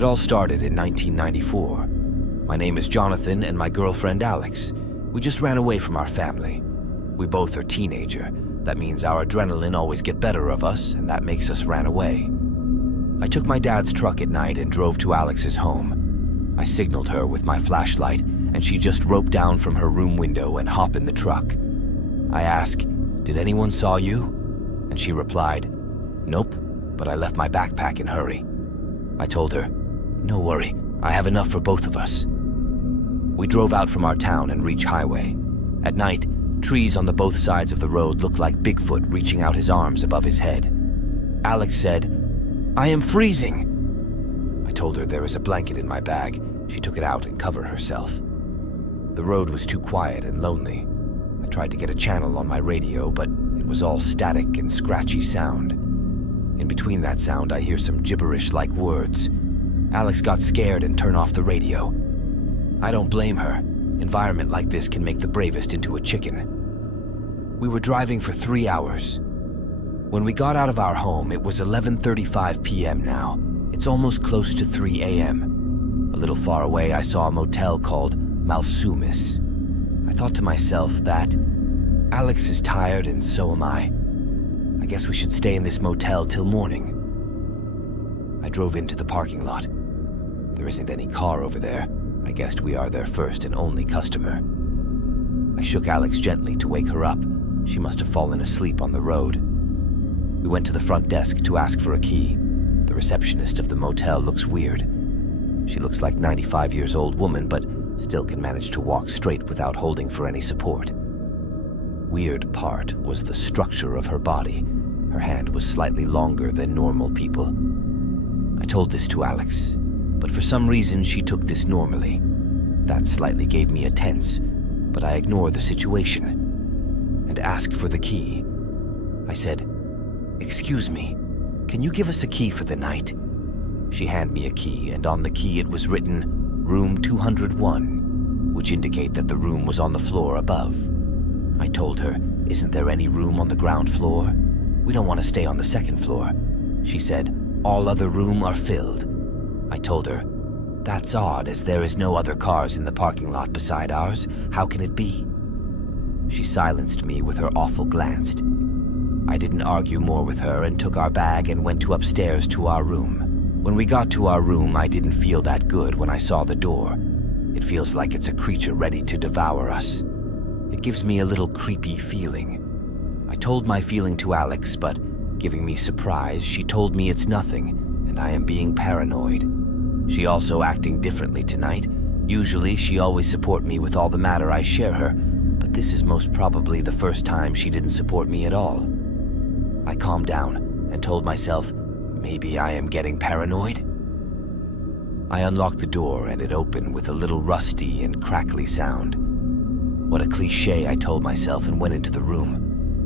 It all started in 1994. My name is Jonathan and my girlfriend Alex. We just ran away from our family. We both are teenager. That means our adrenaline always get better of us, and that makes us ran away. I took my dad's truck at night and drove to Alex's home. I signaled her with my flashlight, and she just roped down from her room window and hopped in the truck. I asked, "Did anyone saw you?" And she replied, "Nope, but I left my backpack in hurry." I told her, "No worry, I have enough for both of us." We drove out from our town and reached highway. At night, trees on the both sides of the road looked like Bigfoot reaching out his arms above his head. Alex said, "I am freezing." I told her there was a blanket in my bag. She took it out and covered herself. The road was too quiet and lonely. I tried to get a channel on my radio, but it was all static and scratchy sound. In between that sound, I hear some gibberish-like words. Alex got scared and turned off the radio. I don't blame her. Environment like this can make the bravest into a chicken. We were driving for 3 hours. When we got out of our home, it was 11:35 p.m. now. It's almost close to 3 a.m. A little far away, I saw a motel called Malsumis. I thought to myself that Alex is tired and so am I. I guess we should stay in this motel till morning. I drove into the parking lot. There isn't any car over there. I guessed we are their first and only customer. I shook Alex gently to wake her up. She must have fallen asleep on the road. We went to the front desk to ask for a key. The receptionist of the motel looks weird. She looks like a 95-year-old woman, but still can manage to walk straight without holding for any support. Weird part was the structure of her body. Her hand was slightly longer than normal people. I told this to Alex, but for some reason she took this normally. That slightly gave me a tense, but I ignored the situation and asked for the key. I said, "Excuse me, can you give us a key for the night?" She handed me a key, and on the key it was written, "Room 201, which indicate that the room was on the floor above. I told her, "Isn't there any room on the ground floor? We don't want to stay on the second floor." She said, "All other room are filled." I told her, "That's odd, as there is no other cars in the parking lot beside ours. How can it be?" She silenced me with her awful glance. I didn't argue more with her and took our bag and went to upstairs to our room. When we got to our room, I didn't feel that good when I saw the door. It feels like it's a creature ready to devour us. It gives me a little creepy feeling. I told my feeling to Alex, but giving me surprise, she told me it's nothing, and I am being paranoid. She also acting differently tonight. Usually, she always support me with all the matter I share her, but this is most probably the first time she didn't support me at all. I calmed down and told myself, maybe I am getting paranoid. I unlocked the door and it opened with a little rusty and crackly sound. What a cliche, I told myself, and went into the room.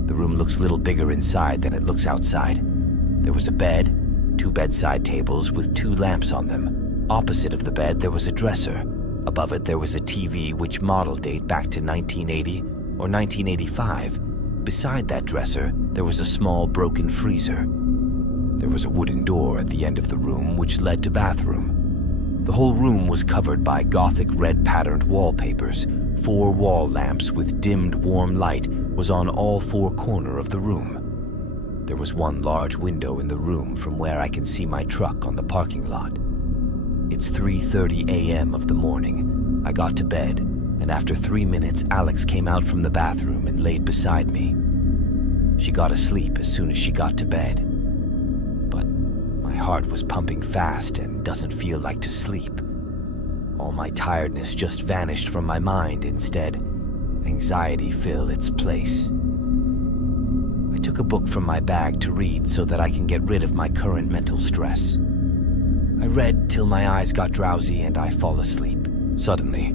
The room looks a little bigger inside than it looks outside. There was a bed, 2 bedside tables with 2 lamps on them. Opposite of the bed, there was a dresser. Above it, there was a TV which model date back to 1980 or 1985. Beside that dresser, there was a small broken freezer. There was a wooden door at the end of the room which led to bathroom. The whole room was covered by Gothic red patterned wallpapers. 4 wall lamps with dimmed warm light was on all 4 corners of the room. There was 1 large window in the room from where I can see my truck on the parking lot. It's 3:30 a.m. of the morning. I got to bed, and after 3 minutes, Alex came out from the bathroom and laid beside me. She got asleep as soon as she got to bed. But my heart was pumping fast and doesn't feel like to sleep. All my tiredness just vanished from my mind. Instead, anxiety filled its place. I took a book from my bag to read so that I can get rid of my current mental stress. I read till my eyes got drowsy and I fall asleep. Suddenly,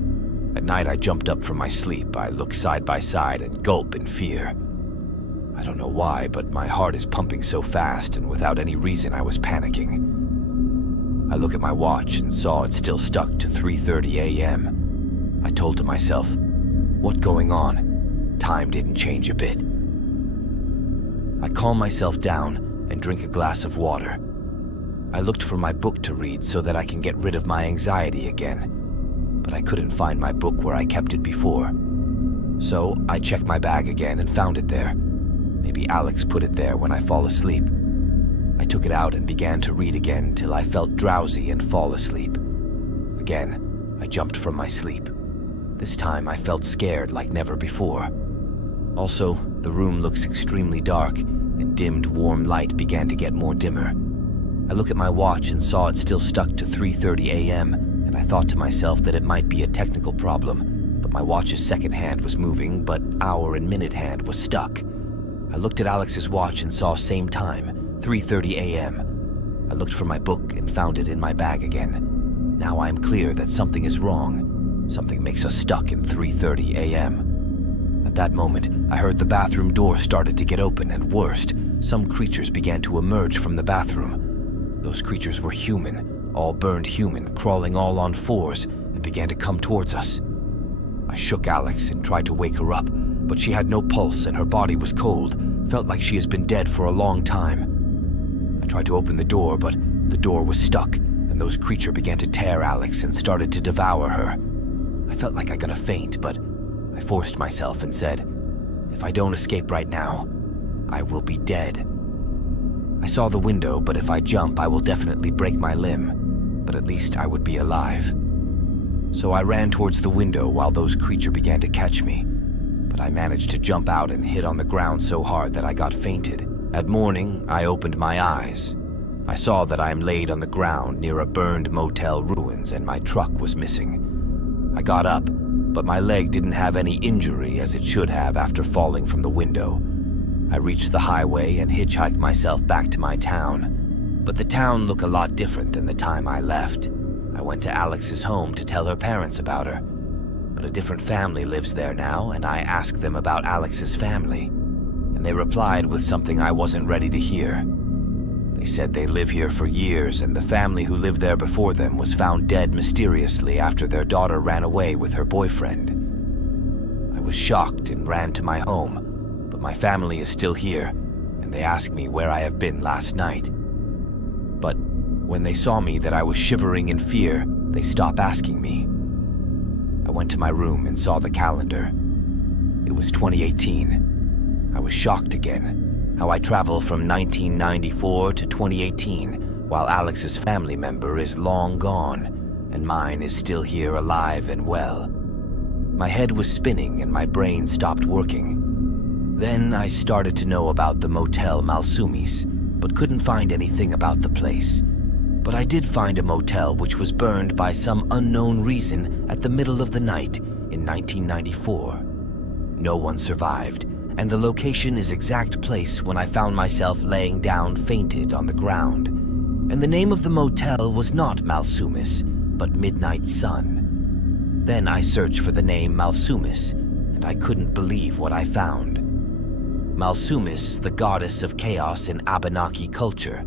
at night I jumped up from my sleep. I look side by side and gulp in fear. I don't know why, but my heart is pumping so fast, and without any reason I was panicking. I look at my watch and saw it still stuck to 3:30 a.m. I told to myself, what going on? Time didn't change a bit. I calm myself down and drink a glass of water. I looked for my book to read so that I can get rid of my anxiety again, but I couldn't find my book where I kept it before. So I checked my bag again and found it there. Maybe Alex put it there when I fall asleep. I took it out and began to read again till I felt drowsy and fall asleep. Again, I jumped from my sleep. This time I felt scared like never before. Also, the room looks extremely dark, and dimmed warm light began to get more dimmer. I looked at my watch and saw it still stuck to 3:30 a.m., and I thought to myself that it might be a technical problem, but my watch's second hand was moving, but hour and minute hand was stuck. I looked at Alex's watch and saw same time, 3:30 a.m. I looked for my book and found it in my bag again. Now I am clear that something is wrong. Something makes us stuck in 3:30 a.m. At that moment, I heard the bathroom door started to get open, and worst, some creatures began to emerge from the bathroom. Those creatures were human, all burned human, crawling all on fours, and began to come towards us. I shook Alex and tried to wake her up, but she had no pulse and her body was cold, felt like she has been dead for a long time. I tried to open the door, but the door was stuck, and those creatures began to tear Alex and started to devour her. I felt like I gonna faint, but I forced myself and said, "If I don't escape right now, I will be dead." I saw the window, but if I jump, I will definitely break my limb, but at least I would be alive. So I ran towards the window while those creatures began to catch me, but I managed to jump out and hit on the ground so hard that I got fainted. At morning, I opened my eyes. I saw that I am laid on the ground near a burned motel ruins and my truck was missing. I got up, but my leg didn't have any injury as it should have after falling from the window. I reached the highway and hitchhiked myself back to my town. But the town looked a lot different than the time I left. I went to Alex's home to tell her parents about her. But a different family lives there now, and I asked them about Alex's family. And they replied with something I wasn't ready to hear. They said they live here for years, and the family who lived there before them was found dead mysteriously after their daughter ran away with her boyfriend. I was shocked and ran to my home. But my family is still here, and they asked me where I have been last night. But when they saw me that I was shivering in fear, they stopped asking me. I went to my room and saw the calendar. It was 2018. I was shocked again, how I travel from 1994 to 2018, while Alex's family member is long gone, and mine is still here alive and well. My head was spinning and my brain stopped working. Then I started to know about the motel Malsumis, but couldn't find anything about the place. But I did find a motel which was burned by some unknown reason at the middle of the night in 1994. No one survived, and the location is exact place when I found myself laying down fainted on the ground. And the name of the motel was not Malsumis, but Midnight Sun. Then I searched for the name Malsumis, and I couldn't believe what I found. Malsumis, the goddess of chaos in Abenaki culture,